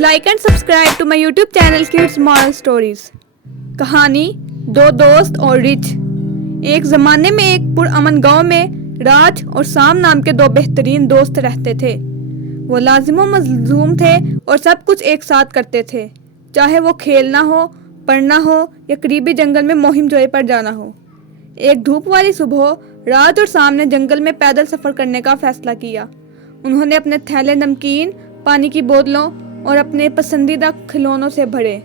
Please like and subscribe to my YouTube channel Kids Moral Stories. कहानी दो दोस्त और रिच। एक ज़माने में एक पुरअमन गांव में राज और साम नाम के दो बेहतरीन दोस्त रहते थे। वो लाजिम व मज़लूम थे और सब कुछ एक साथ करते थे, चाहे वो खेलना हो, पढ़ना हो या करीबी जंगल में मुहिम जोई पर जाना हो। एक धूप वाली सुबह राज और साम ने जंगल में पैदल सफ़र करने का फ़ैसला किया। उन्होंने अपने थैले नमकीन, पानी की बोतलों और अपने पसंदीदा खिलौनों से भरे।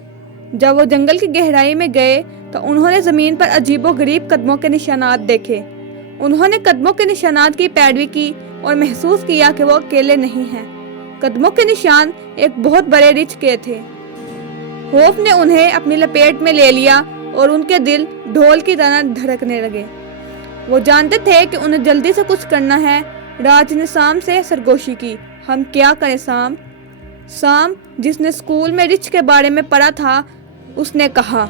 जब वो जंगल की गहराई में गए तो उन्होंने ज़मीन पर अजीबोगरीब कदमों के निशानात देखे। उन्होंने कदमों के निशानात की पैरवी की और महसूस किया कि वो अकेले नहीं हैं। कदमों के निशान एक बहुत बड़े रिछ के थे। खौफ ने उन्हें अपनी लपेट में ले लिया और उनके दिल ढोल की तरह धड़कने लगे। वो जानते थे कि उन्हें जल्दी से कुछ करना है। राज ने साम से सरगोशी की, हम क्या करें साम? साम, जिसने स्कूल में रिच के बारे में पढ़ा था, उसने कहा,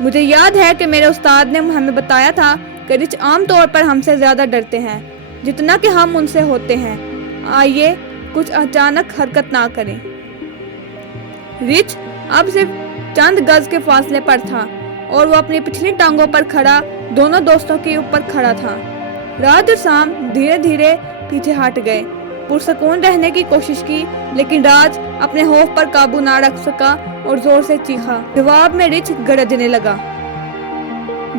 मुझे याद है कि मेरे उस्ताद ने हमें बताया था कि रिच आमतौर पर हमसे ज़्यादा डरते हैं जितना कि हम उनसे होते हैं। आइए कुछ अचानक हरकत ना करें। रिच अब सिर्फ चंद गज के फासले पर था और वो अपनी पिछली टांगों पर खड़ा दोनों दोस्तों के ऊपर खड़ा था। राज और साम धीरे धीरे पीछे हट गए, पुरसकून रहने की कोशिश की, लेकिन राज अपने खौफ पर काबू ना रख सका और जोर से चीखा। जवाब में रिच गरजने लगा।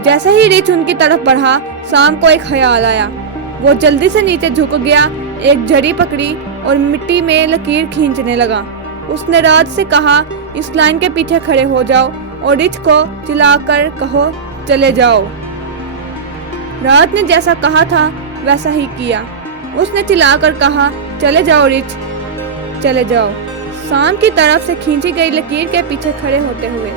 जैसे ही रिच उनकी तरफ बढ़ा, साम को एक ख्याल आया। वो जल्दी से नीचे झुक गया, एक झड़ी पकड़ी और मिट्टी में लकीर खींचने लगा। उसने राज से कहा, इस लाइन के पीछे खड़े हो जाओ और रिच को चिल्लाकर कहो, चले जाओ। राज ने जैसा कहा था वैसा ही किया। उसने चिल्लाकर कहा, चले जाओ रिच, चले जाओ। साम की तरफ से खींची गई लकीर के पीछे खड़े होते हुए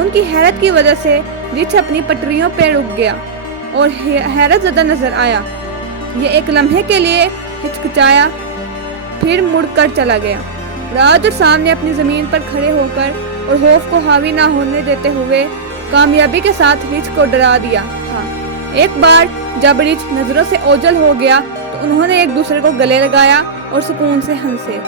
उनकी हैरत की वजह से रिच अपनी पटरियों पर रुक गया और हैरत ज़दा नजर आया। ये एक लम्हे के लिए हिचकिचाया, फिर मुड़कर चला गया। राज और साम ने अपनी ज़मीन पर खड़े होकर और खौफ को हावी ना होने देते हुए कामयाबी के साथ रिच को डरा दिया था। एक बार जब रिच नज़रों से ओझल हो गया तो उन्होंने एक दूसरे को गले लगाया और सुकून से हंसे।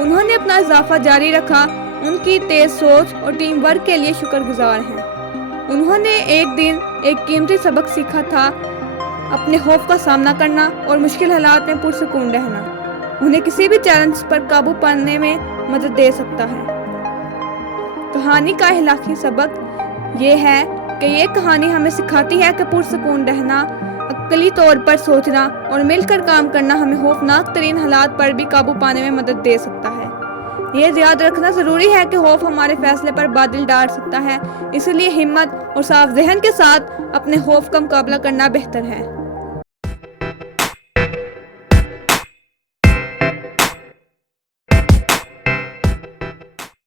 उन्होंने अपना इजाफा जारी रखा। उनकी तेज सोच और टीम वर्क के लिए शुक्रगुजार हैं। उन्होंने एक दिन एक कीमती सबक सीखा था, अपने खौफ का सामना करना और मुश्किल हालात में पुरसुकून रहना उन्हें किसी भी चैलेंज पर काबू पाने में मदद दे सकता है। कहानी का इलाही सबक ये है कि ये कहानी हमें सिखाती है कि पुरसुकून रहना, अक्ली तौर पर सोचना और मिलकर काम करना हमें खौफनाक तरीन हालात पर भी काबू पाने में मदद दे सकता है। ये याद रखना ज़रूरी है कि खौफ हमारे फैसले पर बादल डाल सकता है, इसलिए हिम्मत और साफ ज़हन के साथ अपने खौफ का मुकाबला करना बेहतर है।